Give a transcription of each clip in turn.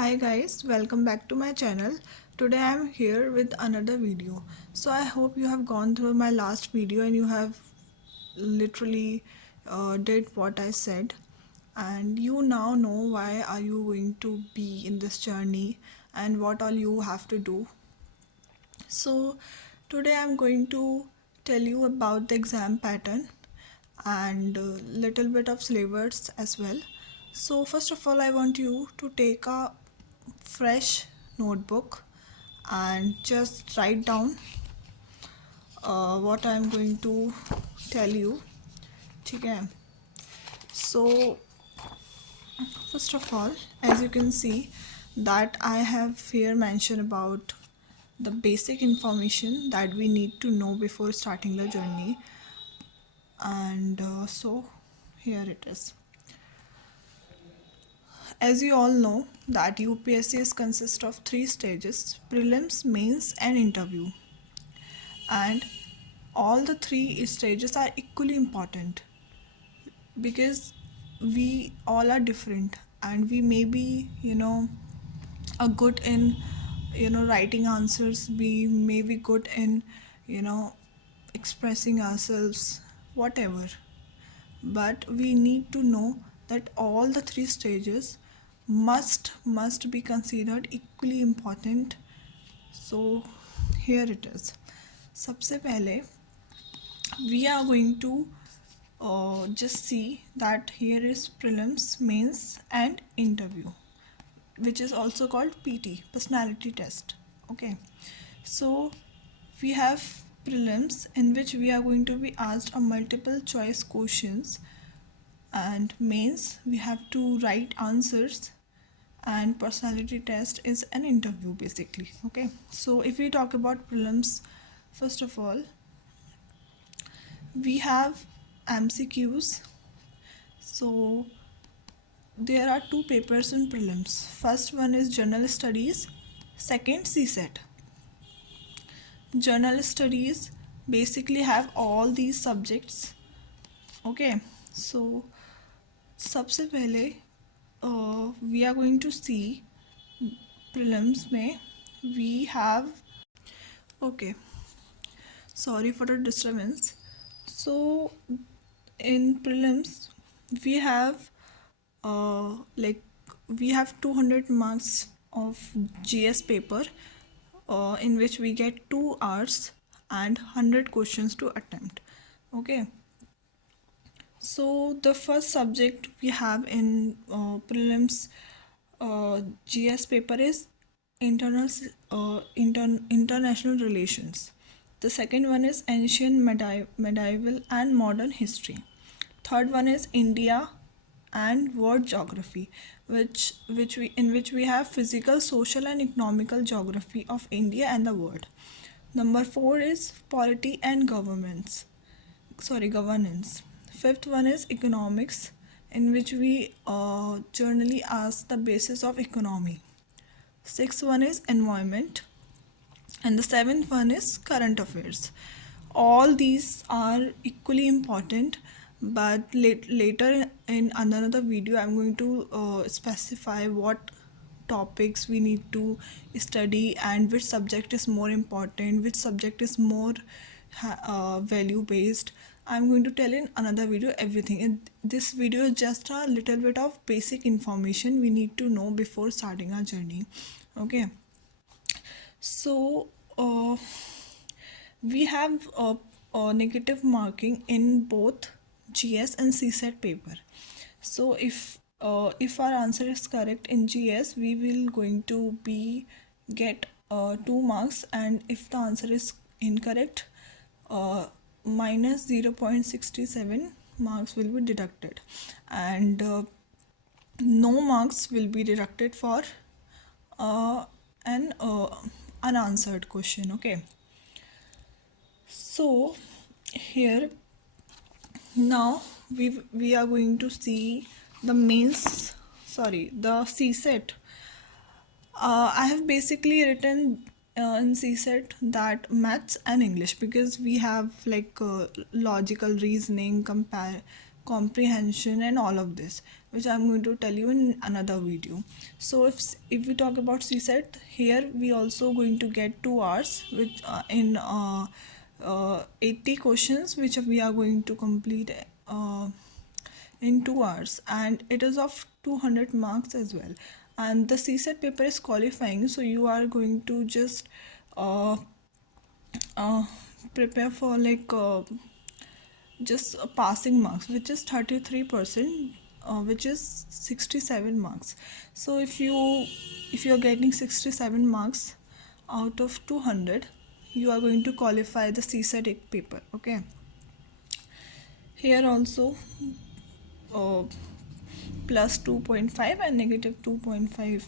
Hi guys, welcome back to my channel. Today I am here with another video. So I hope you have gone through my last video and you have literally did what I said, and you now know why are you going to be in this journey and what all you have to do. So today I'm going to tell you about the exam pattern and little bit of syllabus as well. So first of all I want you to take a fresh notebook and just write down what I'm going to tell you. Okay. So first of all, as you can see that I have here mentioned about the basic information that we need to know before starting the journey, and so here it is. As you all know that UPSC is consist of three stages: prelims, mains and interview, and all the three stages are equally important because we all are different, and we may be a good in writing answers, we may be good in you know expressing ourselves, whatever, but we need to know that all the three stages must be considered equally important. So here it is. सबसे पहले we are going to just see that here is prelims, mains and interview, which is also called PT, personality test. Okay, so we have prelims in which we are going to be asked a multiple choice questions, and mains we have to write answers, and personality test is an interview basically. Okay, so if we talk about prelims, first of all we have MCQs. So there are two papers in prelims. First one is general studies, second CSET. General studies basically have all these subjects. Okay, so सबसे पहले we are going to see prelims में we have, okay, sorry for the disturbance. So in prelims we have like we have 200 marks of GS paper, in which we get 2 hours and 100 questions to attempt. Okay, so the first subject we have in prelims GS paper is international relations. The second one is ancient, medieval and modern history. Third one is India and world geography, which we have physical, social and economical geography of India and the world. Number 4 is polity and governance. Fifth one is economics, in which we generally ask the basis of economy. Sixth one is environment, and the seventh one is current affairs. All these are equally important, but later in another video I'm going to specify what topics we need to study and which subject is more important, which subject is more value based. I'm going to tell in another video everything. In this video is just a little bit of basic information we need to know before starting our journey. Okay, so we have a negative marking in both GS and CSET paper. So if our answer is correct in GS, we will going to be get 2 marks, and if the answer is incorrect, minus 0.67 marks will be deducted, and no marks will be deducted for an unanswered question. Okay, so here now we are going to see the mains, sorry, the CSET. I have basically written in CSET that maths and English, because we have like logical reasoning, comprehension, and all of this, which I'm going to tell you in another video. So if we talk about CSET, here we also going to get 2 hours, which in 80 questions, which we are going to complete in 2 hours, and it is of 200 marks as well. And the CSET paper is qualifying, so you are going to just uh, uh, prepare for like just passing marks, which is 33%, which is 67 marks. So if you are getting 67 marks out of 200, you are going to qualify the CSET paper. Okay, here also uh, plus 2.5 and negative 2.5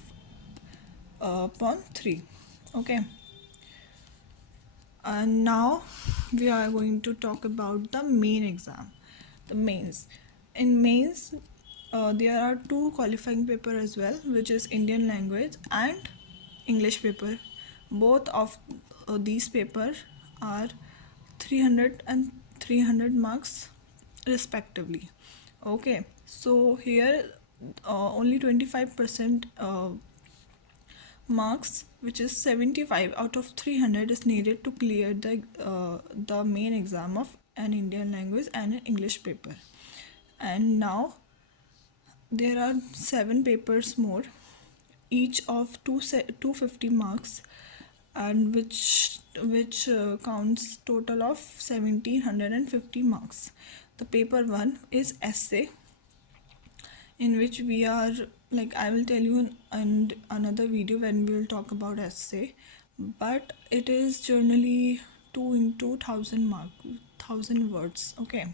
upon 3. Okay, and now we are going to talk about the main exam, the mains. In mains, there are two qualifying paper as well, which is Indian language and English paper. Both of these paper are 300 and 300 marks respectively. Okay, so here only 25% marks, which is 75 out of 300, is needed to clear the main exam of an Indian language and an English paper. And now there are 7 papers more, each of 250 marks, and which counts total of 1750 marks. The paper 1 is essay, in which we are, like, I will tell you in another video when we will talk about essay, but it is generally 2 into 1000 mark, 1000 words. Okay,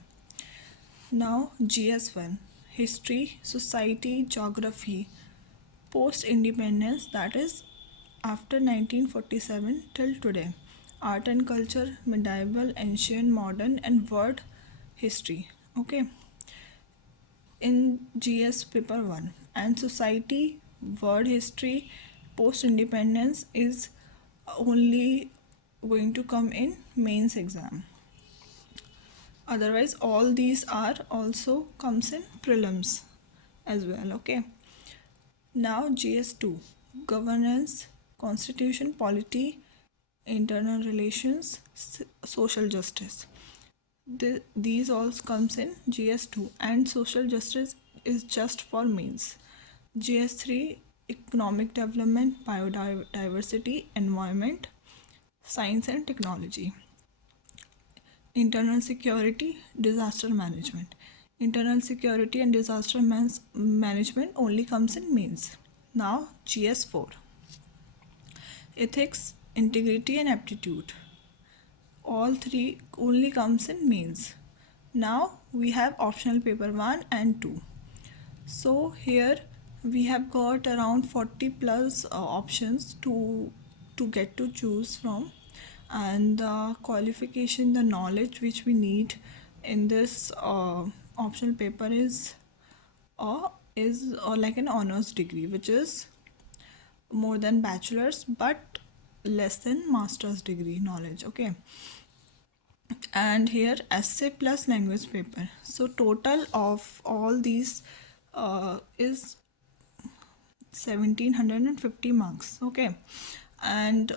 now GS1, history, society, geography, post independence, that is after 1947 till today, art and culture, medieval, ancient, modern, and world history. Okay, in GS paper 1, and society, world history, post independence is only going to come in mains exam. Otherwise all these are also comes in prelims as well. Okay, now GS2, governance, constitution, polity, internal relations, social justice. These all comes in GS2, and social justice is just for mains. GS3, economic development, biodiversity, environment, science and technology. Internal security, disaster management. Internal security and disaster management only comes in mains. Now GS4, ethics, integrity and aptitude. All three only comes in mains. Now we have optional paper 1 and 2. So here we have got around 40 plus options to get to choose from, and the qualification, the knowledge which we need in this optional paper is like an honors degree, which is more than bachelor's but less than master's degree knowledge. Okay, and here essay plus language paper, so total of all these is 1750 marks. Okay, and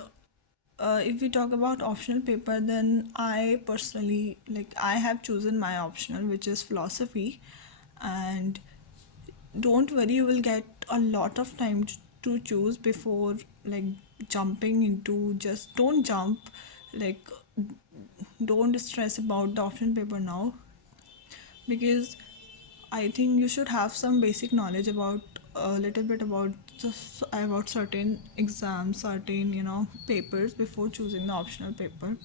if we talk about optional paper, then I personally, like, I have chosen my optional, which is philosophy. And don't worry, you will get a lot of time to choose before, like, jumping into, just don't jump, like, don't stress about the option paper now, because I think you should have some basic knowledge about a little bit about just about certain exams, certain papers before choosing the optional paper.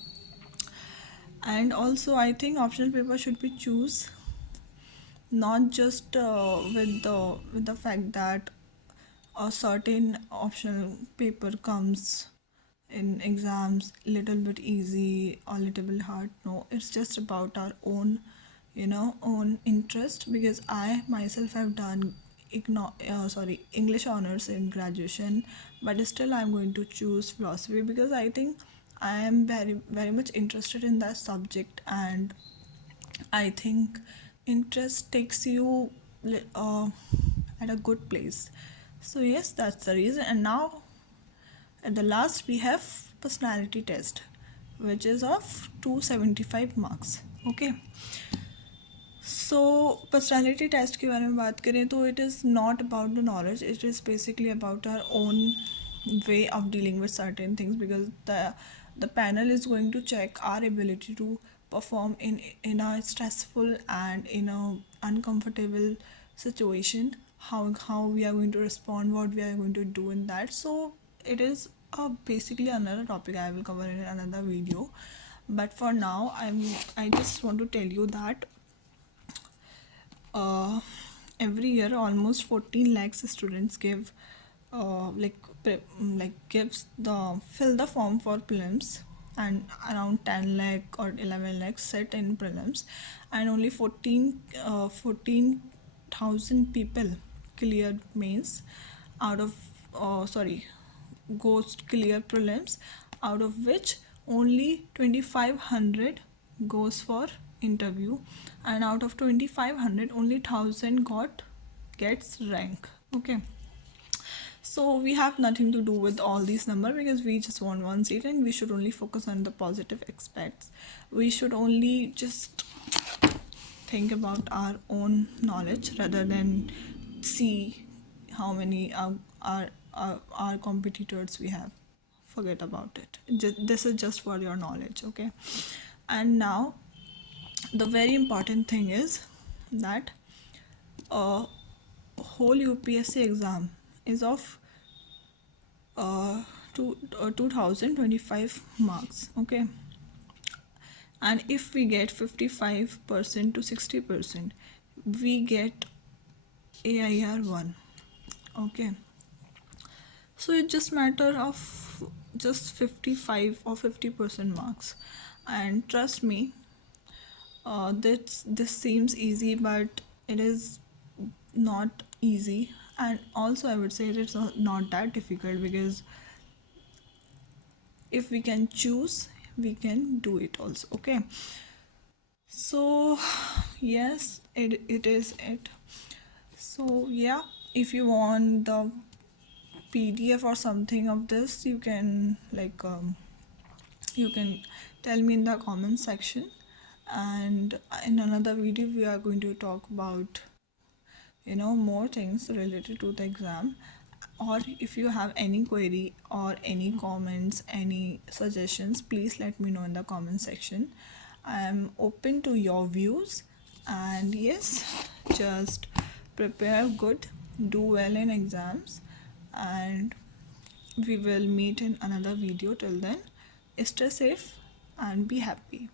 And also I think optional paper should be choose not just with the fact that a certain optional paper comes in exams little bit easy or little bit hard. No, it's just about our own own interest, because I myself have done English honors in graduation, but still I'm going to choose philosophy because I think I am very very much interested in that subject, and I think interest takes you at a good place. So yes, that's the reason. And now at the last we have personality test, which is of 275 marks. Okay. So personality test के बारे में बात करें तो it is not about the knowledge, it is basically about our own way of dealing with certain things, because the panel is going to check our ability to perform in a stressful and in a uncomfortable situation, how we are going to respond, what we are going to do in that. So it is basically another topic I will cover in another video, but for now I just want to tell you that uh, every year almost 14 lakhs students give gives the fill the form for prelims, and around 10 lakh or 11 lakhs sit in prelims, and only 14,000 people clear mains out of sorry goes clear prelims, out of which only 2500 goes for interview, and out of 2500 only 1000 gets rank. Okay, so we have nothing to do with all these number, because we just want one seat and we should only focus on the positive aspects. We should only just think about our own knowledge rather than see how many our competitors we have. Forget about it. This is just for your knowledge. Okay, and now the very important thing is that a whole UPSC exam is of uh, 2025 marks. Okay, and if we get 55% to 60%, we get AIR 1. Okay, so it's just matter of just 55 or 50% marks, and trust me, this seems easy, but it is not easy. And also I would say it's not that difficult, because if we can choose, we can do it also. Okay, so yes, it is it. So yeah, if you want the PDF or something of this, you can you can tell me in the comment section, and in another video we are going to talk about more things related to the exam. Or if you have any query or any comments, any suggestions, please let me know in the comment section. I am open to your views, and yes, just prepare good, do well in exams, and we will meet in another video. Till then, stay safe and be happy.